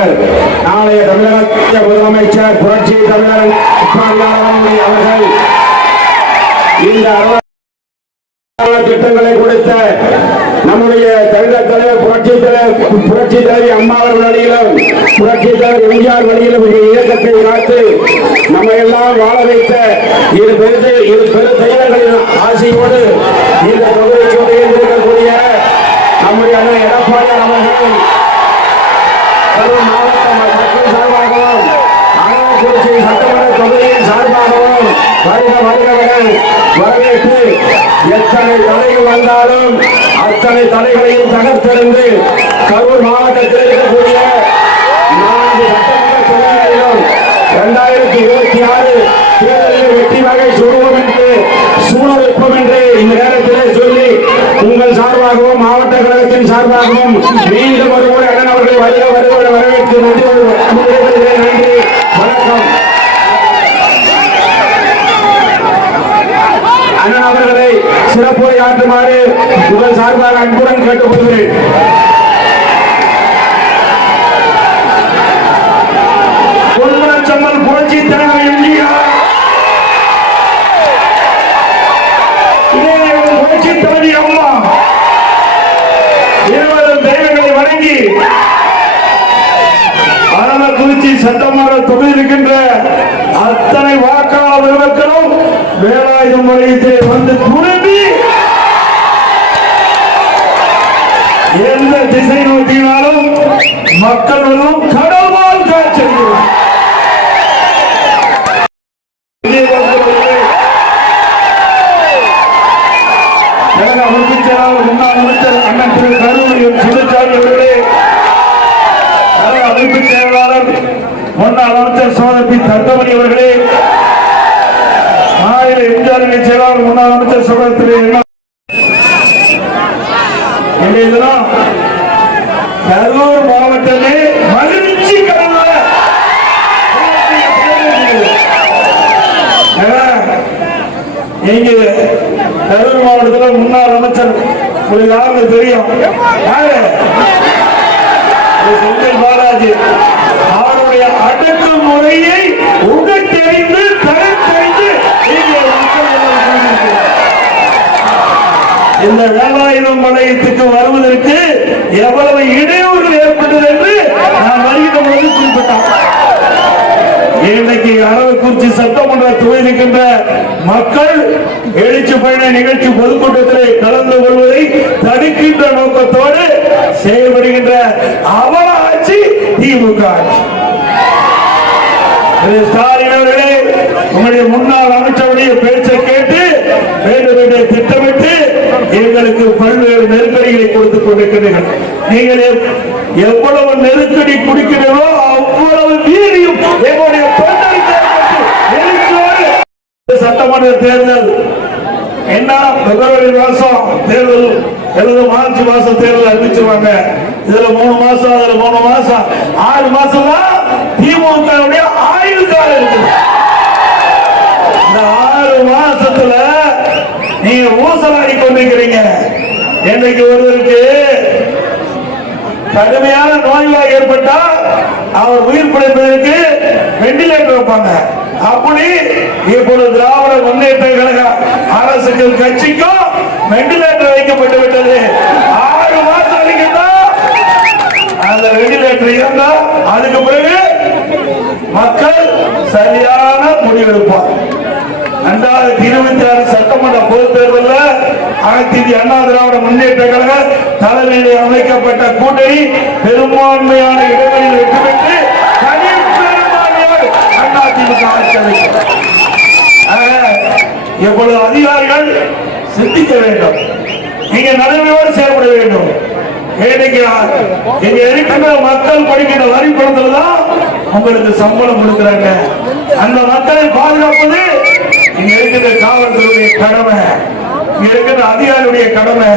தலைவர் நாளைய தமிழக முதலமைச்சர் புரட்சி தமிழர் அவர்கள் இந்த திட்டங்களை கொடுத்த நம்முடைய தமிழக தலைவர் புரட்சி தலைவி அம்மா அவர்கள் வழியிலும் புரட்சி தலைவர் எம்ஜிஆர் வழியிலும் இயக்கத்தை காத்து நம்ம எல்லாம் வாழ வைத்த இரு பெரு தெய்வங்களின் ஆசையோடு இந்த தொகுதியோடு இருக்கக்கூடிய நம்முடைய அண்ணன் எடப்பாடி அவர்கள் மாவட்ட மக்கள் சார்பாகவும் அரவக்குறிச்சி சட்டமன்ற தொகுதியின் சார்பாகவும் வரவேற்று எத்தனை தடைகள் வந்தாலும் அத்தனை தடைகளையும் தகர்த்தெறிந்து கரூர் மாவட்டத்தில் இருக்கக்கூடிய 4 சட்டமன்ற தொகுதிகளிலும் 2026 தேர்தலில் வெற்றி வகை சூழ வைப்போம் என்று இந்த நேரத்திலே சொல்லி உங்கள் சார்பாகவும் மாவட்ட கழகத்தின் சார்பாகவும் மீண்டும் ஒருமுறை அண்ணன் அவர்கள் வரவேற்று நன்றி வணக்கம். அண்ணன் அவர்களை சிறப்புரை ஆற்றுமாறு உங்கள் சார்பாக அன்புடன் கேட்டுக்கொள்கிறேன். பொன்மனச்செம்மல் புரட்சி தலைவர் எம்ஜிஆர், புரட்சி தலைவி அம்மா இருவரும் தெய்வங்களை வணங்கி அரவக்குறிச்சி சட்டமன்ற தொகுதியில் இருக்கின்ற அத்தனை வாக்காளர் மக்களும் வேலாயுதம் வளையத்தை வந்து குழுமி எந்த திசை நோக்கினாலும் மக்களும் கடவுள் காட்சிகிறார். முன்னாள் அமைச்சர் அண்ணன் திரு கருவூர் சுந்தரசாமி அவர்களே, அமைப்பு செயலாளர் முன்னாள் அமைச்சர் சோதர் பி தங்கமணி அவர்களே, மாநில எம்ஜிஆர் செயலாளர் முன்னாள் அமைச்சர் சோதர் திரு கரூர் மாவட்டமே மகிழ்ச்சி இங்கு கரூர் மாவட்டத்தில் முன்னாள் அமைச்சர் உங்களுக்கு யாருக்கு தெரியும், செந்தில் பாலாஜி அவருடைய அடக்குமுறையை உகத்தெறிந்து தரத்தெறிந்து இந்த வேலாயுதம் வளையத்துக்கு வருவதற்கு எவ்வளவு இடையூறு ஏற்பட்டது என்று நான் வருகின்ற போது குறிப்பிட்டார். இன்றைக்கு அரவக்குறிச்சி சட்டமன்ற தொகுதியில் இருக்கின்ற மக்கள் எழுச்சி பயண நிகழ்ச்சி பொதுக்கூட்டத்தில் கலந்து கொள்வதை தடுக்கின்ற நோக்கத்தோடு செயல்படுகின்ற அவல ஆட்சி திமுக ஆட்சி. ஸ்டாலின் அவர்களே, உங்களுடைய முன்னாள் அமைச்சருடைய பேச்சை கேட்டு வேண்டும் என்று திட்டமிட்டு எங்களுக்கு பல்வேறு நெருக்கடிகளை கொடுத்துக் கொண்டிருக்கிறீர்கள். நீங்கள் எவ்வளவு நெருக்கடி கொடுக்கிறீர்களோ அவ்வளவு வீரியம் எங்களுடைய சட்டமன்ற தேர்தல் என்ன பிப்ரவரி மாசம் தேர்தல் அல்லது மார்ச் மாசம் தேர்தல் அறிவிச்சிருவாங்க. இதுல 3 மாசம் அதுல 3 மாசம் 6 மாசம் தான் திமுக ஆயுள் காலம் இருக்கு. இந்த 6 மாசத்துல நீங்க ஊசலாடி கொண்டிருக்கிறீங்க. இன்றைக்கு ஒருவருக்கு கடுமையான நோய்கள் ஏற்பட்டா அவர் உயிர் பிழைப்பதற்கு வெண்டிலேட்டர் வைப்பாங்க. அப்படி இப்போது திராவிட முன்னேற்ற கழக அரசுக்கும் கட்சிக்கும் வெண்டிலேட்டர் வைக்கப்பட்டு விட்டது. 6 மாசம் வரைக்கும் அந்த வெண்டிலேட்டர் இருந்தா அதுக்கு பிறகு மக்கள் சரியான முடிவெடுப்பார். 2026 சட்டமன்ற பொதுத் தேர்தலில் அனைத்து அண்ணா திராவிட முன்னேற்ற கழக தலைமையில் அமைக்கப்பட்ட கூட்டணி பெரும்பான்மையான இடங்களில் வெற்றி பெற்று எப்பொழுது அதிகாரிகள் சிந்திக்க வேண்டும், நீங்க நடைமுறையோடு செயல்பட வேண்டும். இங்க இருக்கின்ற மக்கள் படிக்கின்ற வரி பணத்தில் தான் உங்களுக்கு சம்பளம் கொடுக்கிறாங்க. அந்த மக்களை பாதுகாப்பது இங்க இருக்கின்ற காவல்துறையுடைய கடமை, இங்க இருக்கின்ற அதிகாரியுடைய கடமை.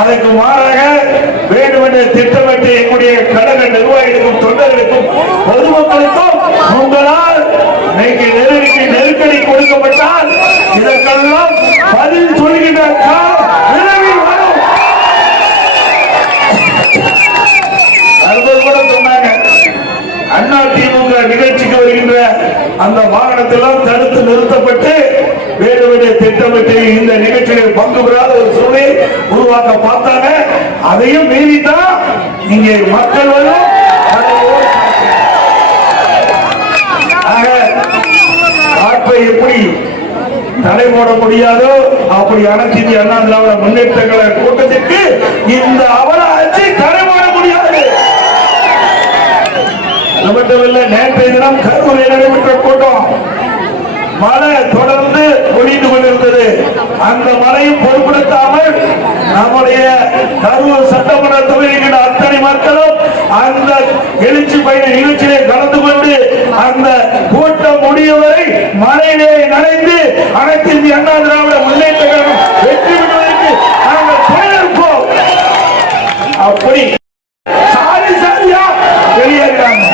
அதற்கு மாறாக வேண்டுமென்று திட்டமிட்டு எங்களுடைய கழக நிர்வாகிகளுக்கும் தொண்டர்களுக்கும் பொதுமக்களுக்கும் உங்களால் நெருக்கடி கொடுக்கப்பட்டால் இதற்கெல்லாம் பதில் சொல்கின்ற விரைவில் வரும். அது கூட சொன்னாங்க, அந்த வாகனத்தெல்லாம் தடுத்து நிறுத்தப்பட்டு வேறு திட்டமிட்டு இந்த நிகழ்ச்சியில் பங்கு பெறாத ஒரு சூழலை உருவாக்க பார்த்தாங்க. அதையும் மீறித்தான் இங்கே மக்கள் காற்றை எப்படி தடை போட முடியாதோ அப்படி அனைத்து இந்திய அண்ணா திராவிட முன்னேற்ற கழக கூட்டத்திற்கு இந்த அவலாட்சி தடை போட முடியாது. மட்டுமில்லை, நேற்றைய தினம் கரூரில் நடைபெற்ற கூட்டம் மழை தொடர்ந்து பொழிந்து கொண்டிருந்தது. அந்த மழையும் பொருட்படுத்தாமல் நம்முடைய கரூர் சட்டமன்ற தொகுதியில் அத்தனை மக்களும் அந்த எழுச்சி பயண நிகழ்ச்சியிலே கலந்து கொண்டு அந்த கூட்டம் முடியும் வரை மழையிலே நனைந்து அனைத்து இந்திய அண்ணா திராவிட முன்னேற்ற கழகம் வெற்றி பெறுவதற்கு நாங்கள் துணையிருப்போம். அப்படி சாரி சாரியா வெளியேறாங்க.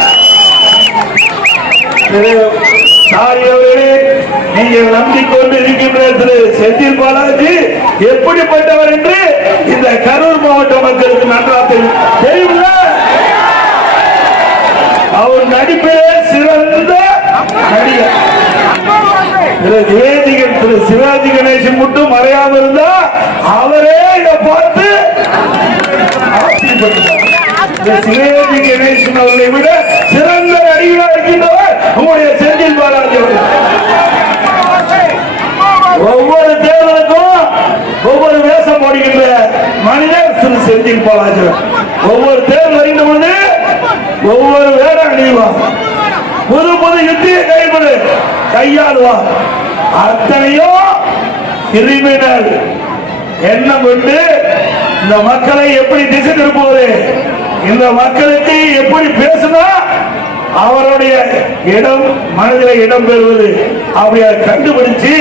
நீங்கள் நம்பிக்கொண்டு இருக்கின்ற திரு செந்தில் பாலாஜி எப்படிப்பட்டவர் என்று இந்த கரூர் மாவட்ட மக்களுக்கு நன்றாக தெரியும். அவர் நடிப்பிலே சிறந்த நடிகர். திரு சிவாஜி கணேசன் மட்டும் மறையாம இருந்தா அவரே இதை பார்த்து சிவாஜி கணேசன் அவர்களை விட சிறந்த நடிகராக இருக்கின்றவர் உங்களுடைய செந்தில் பாலாஜி அவர்கள். ஒவ்வொரு தேர்தலுக்கும் ஒவ்வொரு வேஷம் போடுகின்ற மனிதர் திரு செந்தில் பாலாஜி. ஒவ்வொரு தேர்தல் வருகின்ற பொழுது ஒவ்வொரு வேடம் அணிவார், புது புது யுத்தியை கையாளுவார். அத்தனையும் கிரிமினல் எண்ணம் கொண்டு இந்த மக்களை எப்படி திசை திருப்புவது, இந்த மக்களுக்கு எப்படி பேசினா அவருடைய இடம் மனதில் இடம் பெறுவது அப்படியே கண்டுபிடிச்சு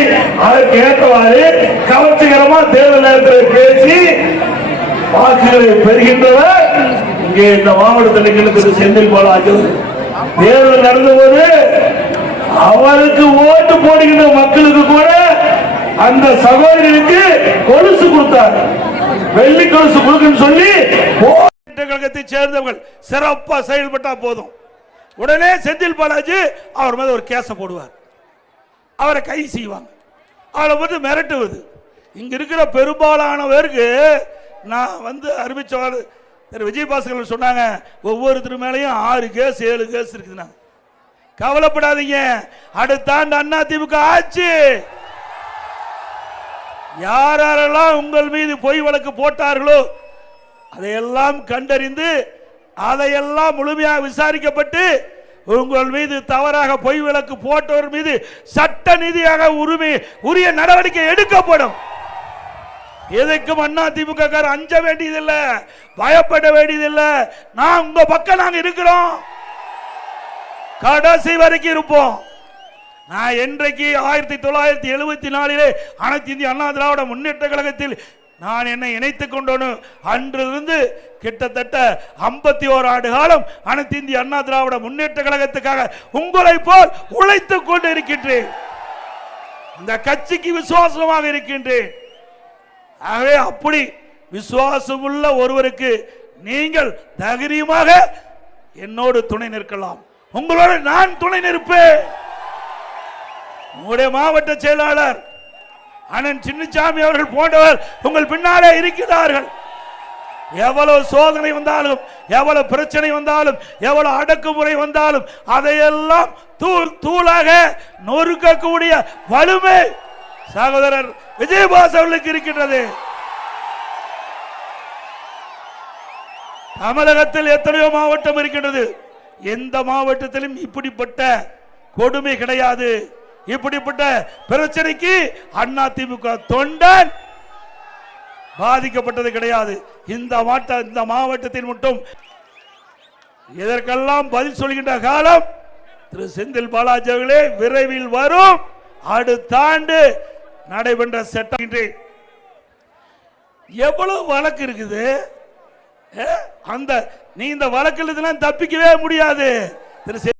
அதற்கு ஏற்றவாறு கவர்ச்சிகரமா தேர்தல் நேரத்தில் பேசி வாக்குகளை பெறுகின்றவர் இங்கே இந்த மாவட்டத்தில் திரு செந்தில் பாலாஜி. தேர்தல் நடந்தபோது அவருக்கு ஓட்டு போடுகின்ற மக்களுக்கு கூட அந்த சகோதரனுக்கு கொலுசு கொடுத்தார். வெள்ளி கொலுசு கொடுக்குன்னு சொல்லி கழகத்தை சேர்ந்தவர்கள் சிறப்பா செயல்பட்டா போதும், உடனே செந்தில் பாலாஜி அவர் மேல ஒரு கேஸ போடுவார், அவரை கைது செய்வாங்க, அவளை வந்து மிரட்டுவது. இங்க இருக்கிற பெரும்பாலானவருக்கு நான் அறிவிச்சவர் திரு விஜயபாஸ்கர் சொன்னாங்க, ஒவ்வொருத்தர் மேலையும் 6 கேஸ் 7 கேஸ் இருக்குதுன்னா கவலைப்படாதீங்க, அடுத்த ஆண்டு அண்ணா திமுக ஆட்சி. யாரெல்லாம் உங்கள் மீது பொய் வழக்கு போட்டார்களோ அதையெல்லாம் கண்டறிந்து அதையெல்லாம் முழுமையாக விசாரிக்கப்பட்டு உங்கள் மீது தவறாக பொய் வழக்கு போட்டவர் மீது சட்ட நீதியாக உரிய நடவடிக்கை எடுக்கப்படும். எதற்கும் அண்ணா திமுக அஞ்ச வேண்டியதில்லை, பயப்பட வேண்டியதில்லை. நான் உங்க பக்கம் நாங்க இருக்கிறோம், கடைசி வரைக்கும் இருப்போம். நான் என்றைக்கு 1974 அனைத்து இந்திய அண்ணா திராவிட முன்னேற்ற கழகத்தில் நான் என்னை இணைத்துக் கொண்டோன்னு அன்றிலிருந்து கிட்டத்தட்ட 51 ஆண்டு காலம் அனைத்து இந்திய அண்ணா திராவிட முன்னேற்ற கழகத்துக்காக உங்களை போல் உழைத்துக் கொண்டு இருக்கின்றேன். இந்த கட்சிக்கு விசுவாசமாக இருக்கின்றேன். ஆகவே அப்படி விசுவாசம் உள்ள ஒருவருக்கு நீங்கள் தைரியமாக என்னோடு துணை நிற்கலாம், உங்களோடு நான் துணை நிற்பேன். உங்களுடைய மாவட்ட செயலாளர் அண்ணன் சின்னசாமி அவர்கள் போன்றவர் உங்கள் பின்னாலே இருக்கிறார்கள். எவ்வளவு சோதனை வந்தாலும், எவ்வளவு பிரச்சனை வந்தாலும், எவ்வளவு அடக்குமுறை வந்தாலும் அதையெல்லாம் தூளாக நொறுக்கக்கூடிய வலிமை சகோதரர் விஜயபாஸ் அவர்களுக்கு இருக்கின்றது. தமிழகத்தில் எத்தனையோ மாவட்டம் இருக்கின்றது, எந்த மாவட்டத்திலும் இப்படிப்பட்ட கொடுமை கிடையாது. இப்படிப்பட்ட பிரச்சனைக்கு அண்ணா திமுக தொண்டன் பாதிக்கப்பட்டது கிடையாது. இந்த மாவட்டத்தில் மட்டும் இதற்கெல்லாம் பதில் சொல்கின்ற காலம் திரு செந்தில் பாலாஜி அவர்களே விரைவில் வரும். அடுத்த ஆண்டு நடைபெற்ற சட்டம் எவ்வளவு வழக்கு இருக்குது, அந்த நீ இந்த வழக்கில் தப்பிக்கவே முடியாது. திரு